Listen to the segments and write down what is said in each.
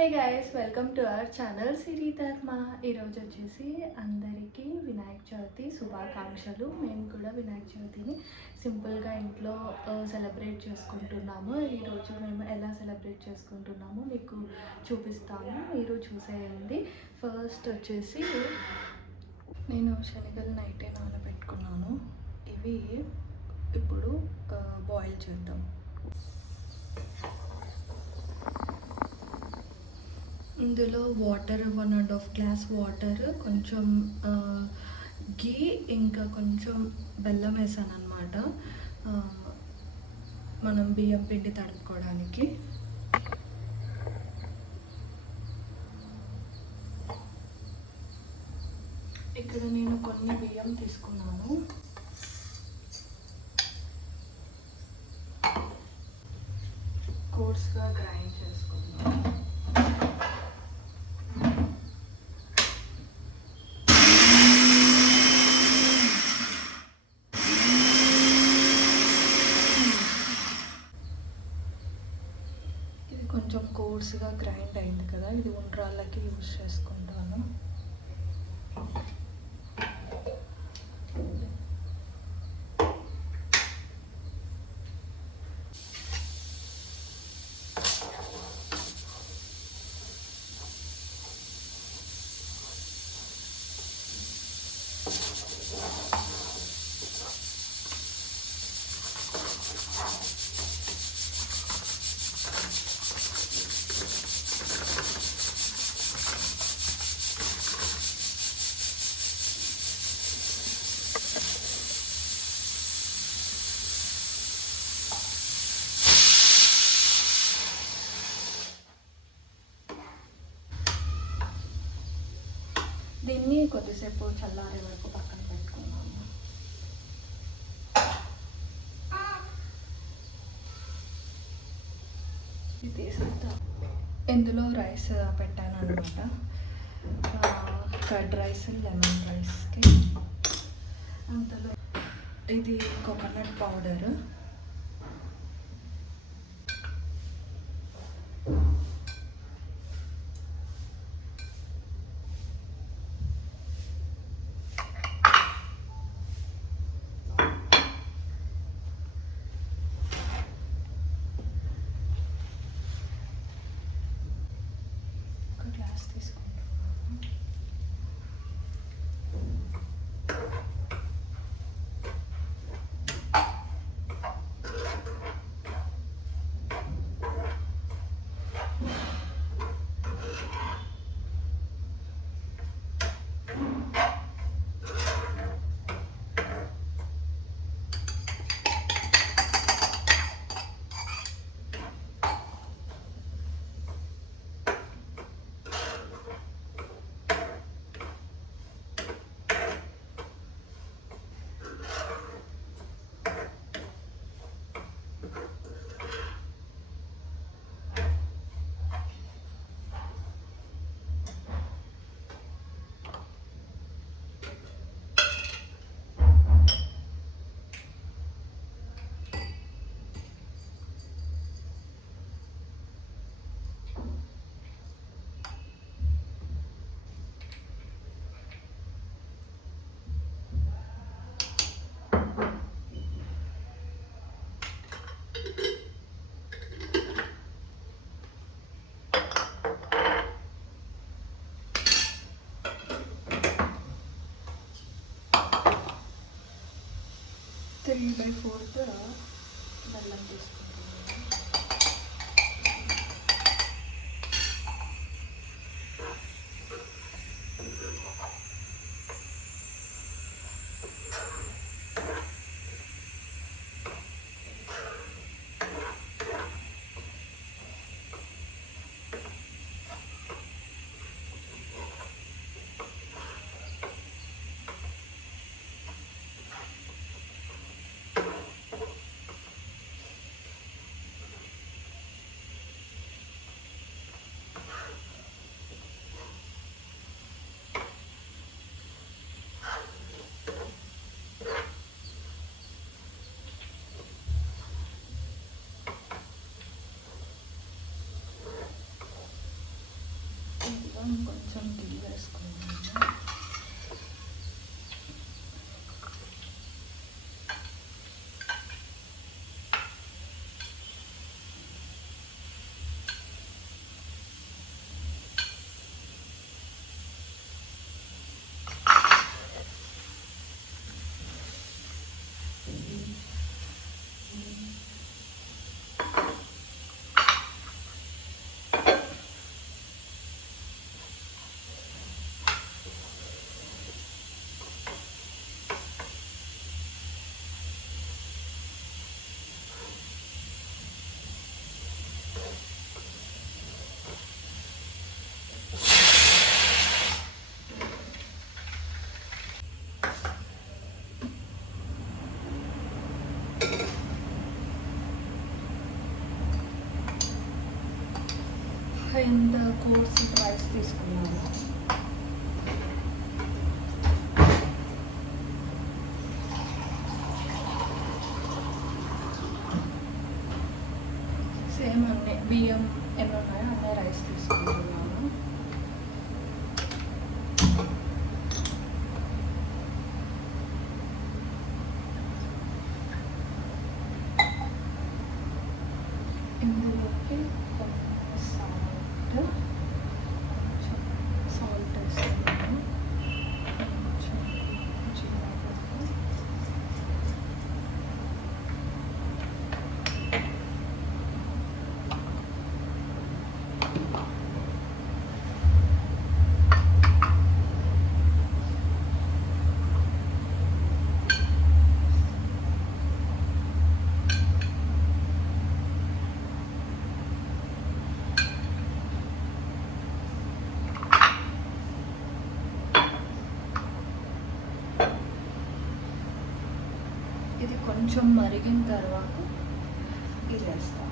Hey guys welcome to our channel Siri Dharma ఈరోజు వచ్చేసి అందరికీ వినాయక చవితి శుభాకాంక్షలు. మేము కూడా వినాయక చవితిని సింపుల్గా ఇంట్లో సెలబ్రేట్ చేసుకుంటున్నాము. ఈరోజు మేము ఎలా సెలబ్రేట్ చేసుకుంటున్నాము మీకు చూపిస్తాము. మీరు చూసేయండి. ఫస్ట్ వచ్చేసి నేను శనగలు నైటే నానబెట్టుకున్నాను. ఇవి ఇప్పుడు బాయిల్ చేద్దాం. ఇందులో water one and half glass water కొంచెం గీ ఇంకా కొంచెం బెల్లం వేసాను అనమాట మనం బియ్యం పిండి తడుపుకోవడానికి. ఇక్కడ నేను కొన్ని బియ్యం తీసుకున్నాను. కోర్స్గా గ్రైండ్ చేసుకున్నాను ఇది కొంచెం కోర్స్గా గ్రైండ్ అయింది కదా ఇది ఉండ్రాళ్ళకి యూజ్ చేసుకుంటాను. దీన్ని కొద్దిసేపు చల్లారే వరకు పక్కన పెట్టుకున్నాము ఇది తీసేద్దాం. ఇందులో రైస్ పెట్టాను అనమాట కర్డ్ రైస్ లెమన్ రైస్కి. అంతలో ఇది coconut powder. Three by fourth బెల్లం తీసుకుంటాం అండ్ కోర్స్ రైస్ తీసుకున్నాను సేమ్ అన్నీ బియ్యం ఎన్ని ఉన్నాయో? అన్నీ రైస్ తీసుకుంటున్నాను ఇందులోకి కొంచెం సాల్ట్ కొంచెం సాల్ట్ వేస్తున్నాను కొంచెం జీలకర్ర ఇది కొంచెం మరిగిన తర్వాత ఇది వేస్తాం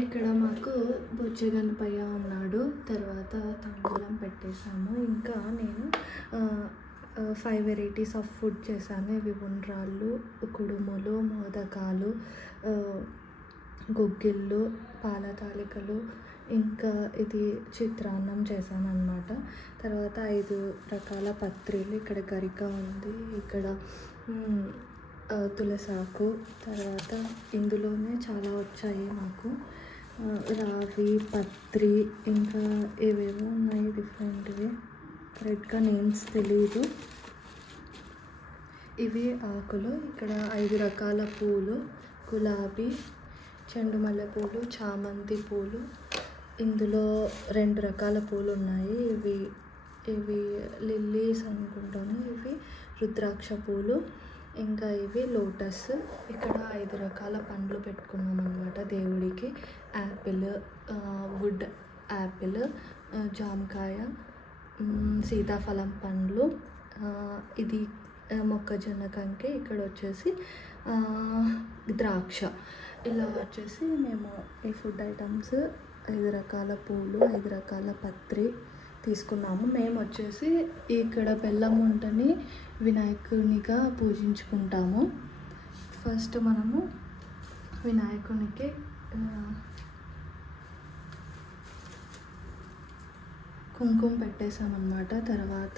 ఇక్కడ మాకు బొజ్జగనపయ్య ఉన్నాడు. తర్వాత తాంబూలం పెట్టేశాము. ఇంకా నేను ఫైవ్ వెరైటీస్ ఆఫ్ ఫుడ్ చేశాను. ఇవి ఉండ్రాళ్ళు కుడుములు మోదకాలు గుగ్గిళ్ళు పాల తాలికలు. ఇంకా ఇది చిత్రాన్నం చేశాను అనమాట తర్వాత ఐదు రకాల పత్రిలు. ఇక్కడ గరిక ఉంది. ఇక్కడ తులసాకు తర్వాత ఇందులోనే చాలా వచ్చాయి మాకు. రావి పత్రి ఇంకా ఏవేవో ఉన్నాయి డిఫరెంట్వి. కరెక్ట్గా నేమ్స్ తెలియదు ఇవి ఆకులు. ఇక్కడ ఐదు రకాల పూలు. గులాబీ చెండు మల్లె పూలు చామంతి పూలు. ఇందులో రెండు రకాల పూలు ఉన్నాయి. ఇవి ఇవి లిల్లీస్ అనుకుంటాను. ఇవి రుద్రాక్ష పూలు. ఇంకా ఇవి లోటస్. ఇక్కడ ఐదు రకాల పండ్లు పెట్టుకున్నాం అనమాట దేవుడికి. యాపిల్ వుడ్ యాపిల్ జామకాయ సీతాఫలం పండ్లు. ఇది మొక్కజొన్న కంకి ఇక్కడ వచ్చేసి ద్రాక్ష. ఇలా వచ్చేసి మేము ఈ ఫుడ్ ఐటమ్స్ ఐదు రకాల పూలు ఐదు రకాల పత్రి తీసుకున్నాము. మేము వచ్చేసి ఇక్కడ బెల్లముంటని వినాయకునిగా పూజించుకుంటాము. ఫస్ట్ మనము వినాయకునికి కుంకుమ పెట్టేసామన్నమాట తర్వాత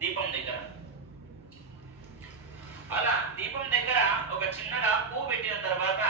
దీపం దగ్గర. అలా దీపం దగ్గర ఒక చిన్నగా పువ్వు పెట్టిన తర్వాత